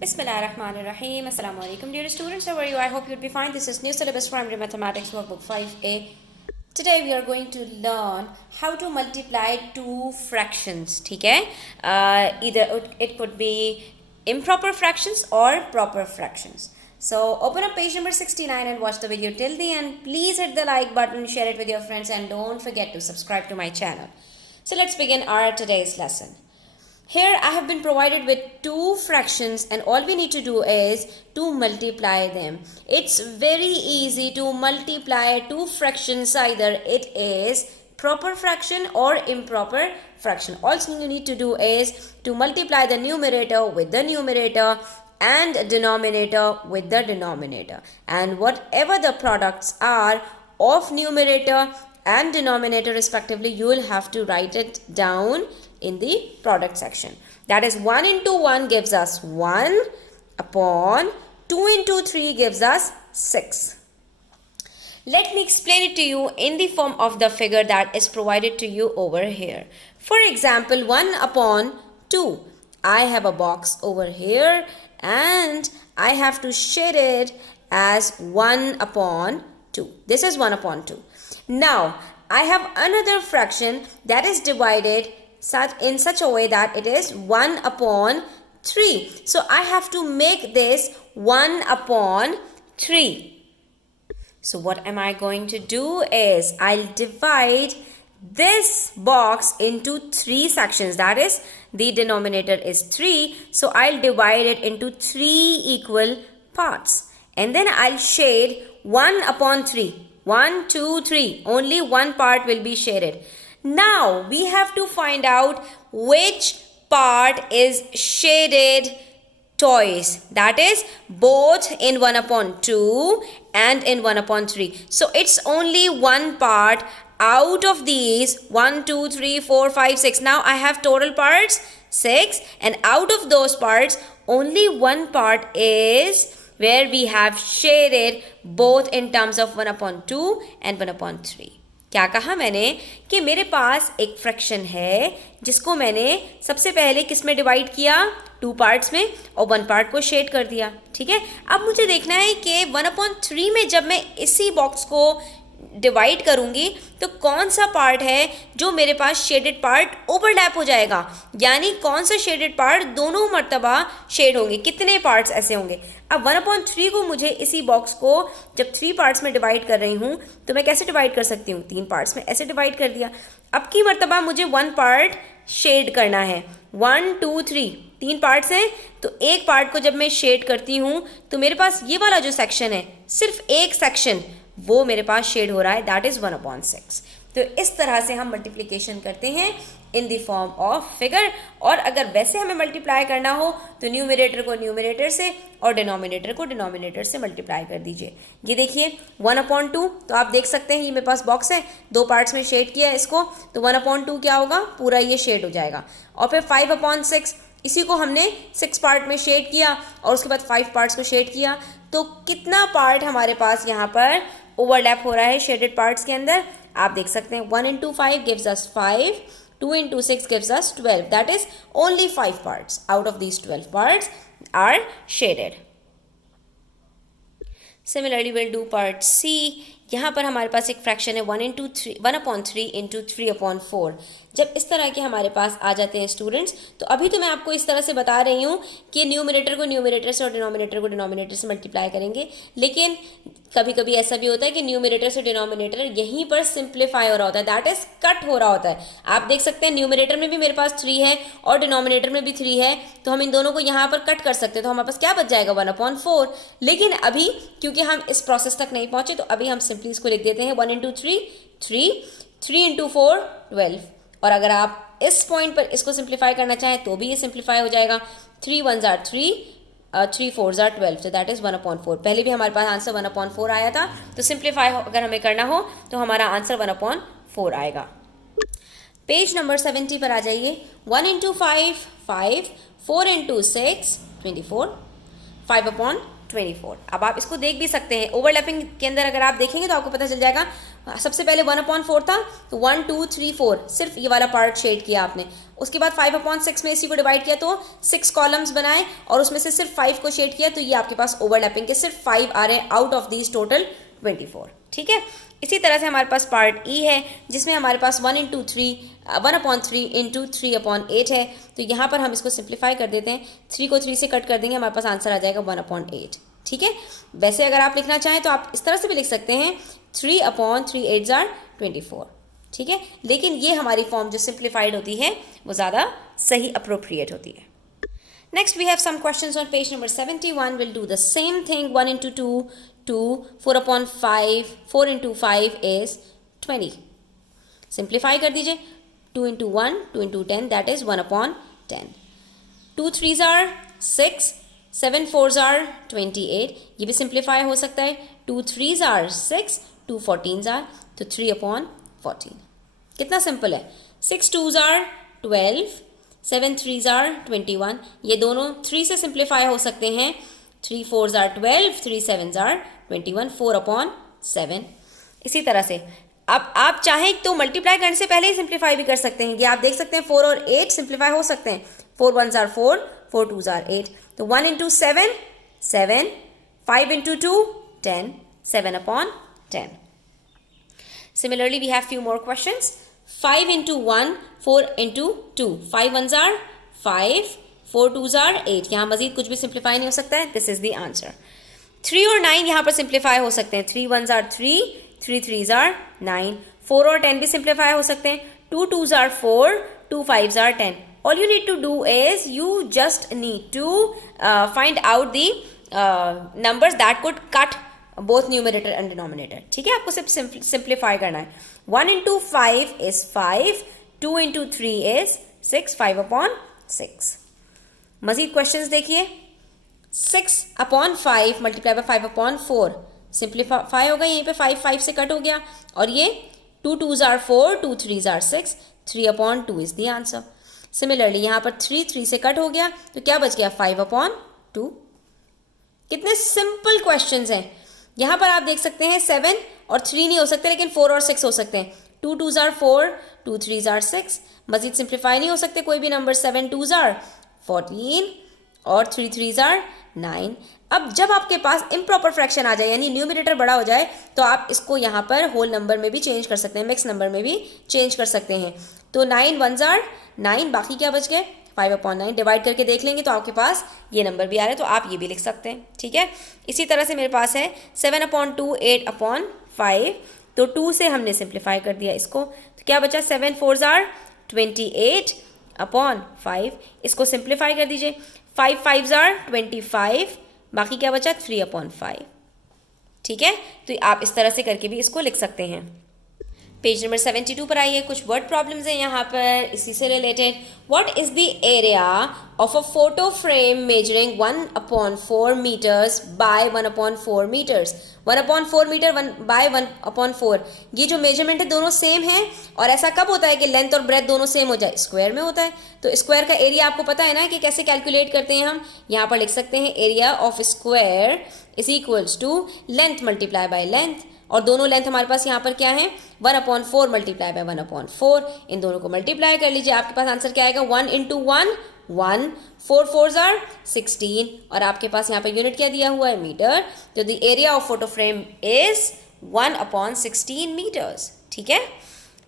Bismillahirrahmanirrahim. Assalamu alaikum, dear students. How are you? I hope you'll be fine. This is New Syllabus Primary Mathematics Workbook 5A. Today we are going to learn how to multiply two fractions. ठीक है? Either it could be improper fractions or proper fractions. So open up page number 69 and watch the video till the end. Please hit the like button, share it with your friends, and don't forget to subscribe to my channel. So let's begin our today's lesson. Here I have been provided with two fractions and all we need to do is to multiply them. It's very easy to multiply two fractions, either it is proper fraction or improper fraction. All you need to do is to multiply the numerator with the numerator and denominator with the denominator, and whatever the products are of numerator and denominator respectively, you will have to write it down in the product section. That is 1 into 1 gives us 1 upon 2 into 3 gives us 6. Let me explain it to you in the form of the figure that is provided to you over here. For example, 1 upon 2. I have a box over here and I have to shade it as 1 upon 2. This is 1 upon 2. Now, I have another fraction that is divided in such a way that it is 1 upon 3. So, I have to make this 1 upon 3. So, what am I going to do is, I'll divide this box into 3 sections. That is, the denominator is 3. So, I'll divide it into 3 equal parts. And then I'll shade 1 upon 3. 1, 2, 3. Only one part will be shaded. Now, we have to find out which part is shaded twice. That is, both in 1 upon 2 and in 1 upon 3. So, it's only one part out of these 1, 2, 3, 4, 5, 6. Now, I have total parts 6, and out of those parts, only one part is where we have shaded both in terms of 1 upon 2 and 1 upon 3. क्या कहा मैंने कि मेरे पास एक fraction है जिसको मैंने सबसे पहले किस में डिवाइड किया, 2 पार्ट्स में, और 1 पार्ट को शेड कर दिया. ठीक है, अब मुझे देखना है कि 1 अपॉन 3 में जब मैं इसी बॉक्स को डिवाइड करूंगी तो कौन सा पार्ट है जो मेरे पास शेडेड पार्ट ओवरलैप हो जाएगा, यानी कौन सा शेडेड पार्ट दोनों मर्तबा शेड होंगे, कितने पार्ट्स ऐसे होंगे. अब 1/3 को मुझे इसी बॉक्स को जब 3 पार्ट्स में डिवाइड कर रही हूँ तो मैं कैसे डिवाइड कर सकती हूँ, 3 पार्ट्स में ऐसे डिवाइड कर दिया. अब की मर्तबा मुझे 1 पार्ट शेड करना है. 1, 2, 3 3 पार्ट्स हैं, तो एक पार्ट को जब मैं शेड करती हूँ तो मेरे पास ये वाला जो सेक्शन है, सिर्फ एक सेक्शन वो मेरे पास शेड हो रहा है, दैट इज 1/6. तो इस तरह से हम मल्टीप्लिकेशन करते हैं in the form of figure. और अगर वैसे हमें मल्टीप्लाई करना हो तो न्यूमरेटर को न्यूमरेटर से और डिनोमिनेटर को डिनोमिनेटर से मल्टीप्लाई कर दीजिए. ये देखिए 1/2, तो आप देख सकते हैं ये मेरे पास बॉक्स है, 2 पार्ट्स में शेड किया है इसको, तो 1/2 क्या होगा, पूरा ये शेड हो जाएगा. और फिर 5/6, इसी को हमने 6 पार्ट में शेड किया और उसके बाद 5 पार्ट्स को शेड किया. तो कितना पार्ट हमारे पास यहाँ पर ओवरलैप हो रहा है शेडेड पार्ट्स के अंदर, आप देख सकते हैं. 1 into 5 gives us 5, 2 into 6 gives us 12. That is only 5 parts out of these 12 parts are shaded. Similarly, we'll do part C. यहाँ पर हमारे पास एक फ्रैक्शन है 1/3 into 3/4. जब इस तरह के हमारे पास आ जाते हैं स्टूडेंट्स, तो अभी तो मैं आपको इस तरह से बता रही हूँ कि न्यूमरेटर को न्यूमरेटर से और डिनोमिनेटर को डिनोमिनेटर से मल्टीप्लाई करेंगे, लेकिन कभी कभी ऐसा भी होता है कि न्यूमरेटर से डिनोमिनेटर यहीं पर सिंप्लीफाई हो रहा होता है, दैट इज कट हो रहा होता है. आप देख सकते हैं न्यूमरेटर में भी मेरे पास 3 है और डिनोमिनेटर में भी 3 है, तो हम इन दोनों को यहाँ पर कट कर सकते हैं, तो हमारे पास क्या बच जाएगा 1/4. लेकिन अभी क्योंकि हम इस प्रोसेस तक नहीं पहुँचे, तो अभी हम सिंपली इसको लिख देते हैं 1 into 3 3, 3 into 4 12. और अगर आप इस पॉइंट पर इसको सिंप्लीफाई करना चाहें तो भी ये सिंप्लीफाई हो जाएगा. 3 1s are 3, 3 4s are 12, so that is 1/4. पहले भी हमारे पास आंसर 1/4 आया था, तो सिंप्लीफाई अगर हमें करना हो तो हमारा आंसर 1/4 आएगा. पेज नंबर 70 पर आ जाइए. 1 into 5 5, 4 into 6 24, 5/4 24। अब आप इसको देख भी सकते हैं, ओवरलैपिंग के अंदर अगर आप देखेंगे तो आपको पता चल जाएगा। सबसे पहले 1/4 था, तो 1 2 3 4 सिर्फ ये वाला पार्ट शेड किया आपने। उसके बाद 5/6 में इसी को डिवाइड किया तो 6 कॉलम्स बनाए और उसमें से सिर्फ 5 को शेड किया, तो ये आपके पास ओवरलैपिंग के सिर्फ 5 आ रहे हैं आउट ऑफ दीज टोटल 24। ठीक है, इसी तरह से हमारे पास पार्ट ई है जिसमें हमारे पास 1/3 इंटू 3/8 है। तो यहाँ पर हम इसको सिंप्लीफाई कर देते हैं, 3 को 3 से कट कर देंगे, हमारे पास आंसर आ जाएगा 1/8। ठीक है, वैसे अगर आप लिखना चाहें तो आप इस तरह से भी लिख सकते हैं 3/3 8 आर 24। ठीक है, लेकिन ये हमारी फॉर्म जो सिंप्लीफाइड होती है वो ज़्यादा सही अप्रोप्रिएट होती है। Next, we have some questions on page number 71. We'll do the same thing. 1 into 2, 2. 4/5. 4 into 5 is 20. Simplify कर दीजिए. 2 into 1, 2 into 10, that is 1/10. 2 3s are 6. 7 4s are 28. ये भी simplify हो सकता है. 2 3s are 6. 2 14s are, तो 3/14. कितना सिंपल है. 6 2s are 12. 7 3s are 21. ये दोनों 3 से सिंप्लीफाई हो सकते हैं. 3 4s are 12. 3 7s are 21. 4/7. इसी तरह से अब आप चाहें तो मल्टीप्लाई करने से पहले ही सिंप्लीफाई भी कर सकते हैं. ये आप देख सकते हैं 4 और 8 सिंप्लीफाई हो सकते हैं. 4 1s are 4. 4 2s are 8. तो 1 into 7 7. 5 into 2 10. 7/10. Similarly, we have few more questions. 5 into 1, 4 into 2. 5 1s are 5, 4 2s are 8. यहाँ मजीद कुछ भी सिंप्लीफाई नहीं हो सकता है. This is the answer. 3 और 9 यहाँ पर सिंप्लीफाई हो सकते हैं. 3 1s are 3, 3 3s are 9. 4 और 10 भी सिंप्लीफाई हो सकते हैं. 2 2s are 4, 2 5s are 10. All you need to do is you just need to find out the numbers that could cut both numerator and denominator. ठीक है, आपको सिर्फ सिंप्लीफाई करना है. 1 into 5 is 5. 2 into 3 is 6. 5/6. Majeed questions देखिए. 6/5 multiply by 5/4 simplify होगा. यहीं पे 5 5 से कट हो गया और ये 2 2s are 4. 2 3s are 6. 3/2 is the answer. Similarly यहाँ पर 3 3 से कट हो गया तो क्या बच गया 5/2. कितने सिंपल क्वेश्चंस हैं. यहाँ पर आप देख सकते हैं 7 और 3 नहीं हो सकते लेकिन 4 और 6 हो सकते हैं. 2 2s are 4. 2 3s are 6. Majeed simplify नहीं हो सकते कोई भी नंबर. 7 2s are 14 और 3 3s are 9. अब जब आपके पास इम्प्रॉपर फ्रैक्शन आ जाए यानी न्यूमरेटर बड़ा हो जाए तो आप इसको यहाँ पर होल नंबर में भी चेंज कर सकते हैं, मिक्स नंबर में भी चेंज कर सकते हैं. तो 9 1s are 9. बाकी क्या बच गए 5/9. डिवाइड करके देख लेंगे तो आपके पास ये नंबर भी आ रहा है, तो आप ये भी लिख सकते हैं. ठीक है, इसी तरह से मेरे पास है 7/2 8/5. तो 2 से हमने सिंप्लीफाई कर दिया इसको, तो क्या बचा 7 4s are 28/5. इसको सिंप्लीफाई कर दीजिए. 5 5s are 25. बाकी क्या बचा 3/5. ठीक है, तो आप इस तरह से करके भी इसको लिख सकते हैं. पेज नंबर 72 पर आइए. कुछ वर्ड प्रॉब्लम्स हैं यहाँ पर इसी से related. What is the area of a photo frame measuring 1/4 meters by 1/4 meters. 1/4 meter 1 by 1/4. ये जो मेजरमेंट है दोनों सेम है. और ऐसा कब होता है कि लेंथ और ब्रेथ दोनों सेम हो जाए, स्क्वायर में होता है. तो स्क्वायर का एरिया आपको पता है ना कि कैसे कैलकुलेट करते हैं हम. यहाँ पर लिख सकते हैं area of square is equals to length multiply by length. और दोनों लेंथ हमारे पास यहाँ पर क्या है 1/4 मल्टीप्लाई बाय 1/4. इन दोनों को मल्टीप्लाई कर लीजिए, आपके पास आंसर क्या आएगा 1 into 1 1. 4 4s are 16. और आपके पास यहाँ पर यूनिट क्या दिया हुआ है मीटर. तो the area of photo frame is 1/16 meters. ठीक है,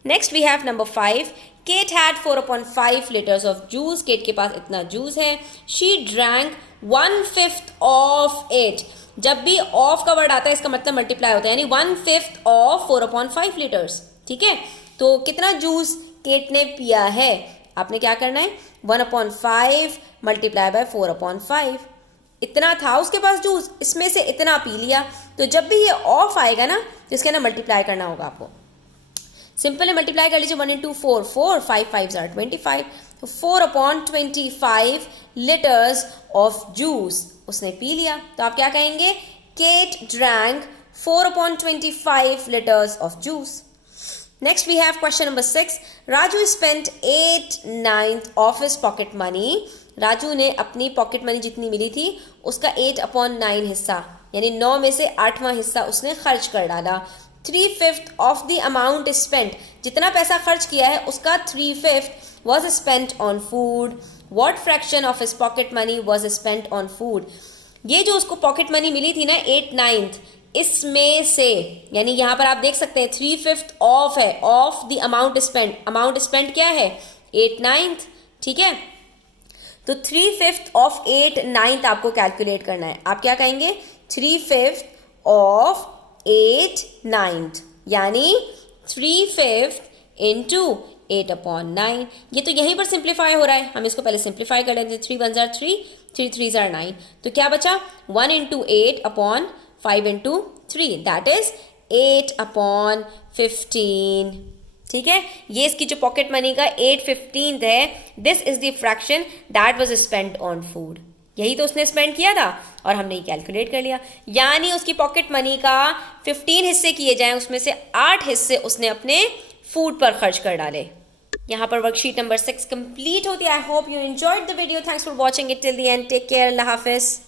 next we have number 5. Kate had 4/5 liters of juice. Kate के पास इतना जूस है. She drank 1/5 of it. जब भी ऑफ का वर्ड आता है इसका मतलब मल्टीप्लाई होता है, यानी 1/5 ऑफ 4/5 liters. ठीक है, तो कितना जूस केट ने पिया है. आपने क्या करना है 1/5 मल्टीप्लाई बाय 4/5. इतना था उसके पास जूस, इसमें से इतना पी लिया. तो जब भी ये ऑफ आएगा ना तो इसके ना मल्टीप्लाई करना होगा आपको. सिंपल है, मल्टीप्लाई कर लीजिए. 1 into 4 4. 5 5s are 25. तो 4/25 liters ऑफ जूस उसने पी लिया. तो आप क्या कहेंगे Kate drank 4/25 liters of juice. Next we have question number 6. Raju spent 8/9 of his pocket money Raju ने अपनी पॉकेट मनी जितनी मिली थी उसका 8/9 हिस्सा यानी 9 में से 8वां हिस्सा उसने खर्च कर डाला। 3/5 ऑफ द अमाउंट स्पेंट, जितना पैसा खर्च किया है उसका 3/5 was spent on food. What fraction of his pocket money was spent on food. ये जो उसको पॉकेट मनी मिली थी ना 8/9, इसमें से यानी यहाँ पर आप देख सकते हैं 3/5 ऑफ है, of the amount spent. Amount spent क्या है 8/9, ठीक है। तो 3/5 ऑफ 8/9 आपको कैलकुलेट करना है। आप क्या कहेंगे 3/5 ऑफ 8/9 यानी 3/5 इंटू 8/9। ये तो यहीं पर सिंप्लीफाई हो रहा है, हम इसको पहले सिंप्लीफाई कर लेते हैं। 3 1 जार 3, 3 3 जार 9, तो क्या बचा 1 इंटू 8/5 इंटू 3 दैट इज 8/15। ठीक है, ये इसकी जो पॉकेट मनी का 8/15 है, this is the fraction that was spent on food. यही तो उसने स्पेंड किया था और हमने ये कैलकुलेट कर लिया। यानी उसकी पॉकेट मनी का 15 हिस्से किए जाएं, उसमें से 8 हिस्से उसने अपने फूड पर खर्च कर डाले। यहाँ पर वर्कशीट नंबर 6 कंप्लीट होती है। I hope you enjoyed the video. Thanks for watching it till the end. Take care. अल्लाह हाफिज।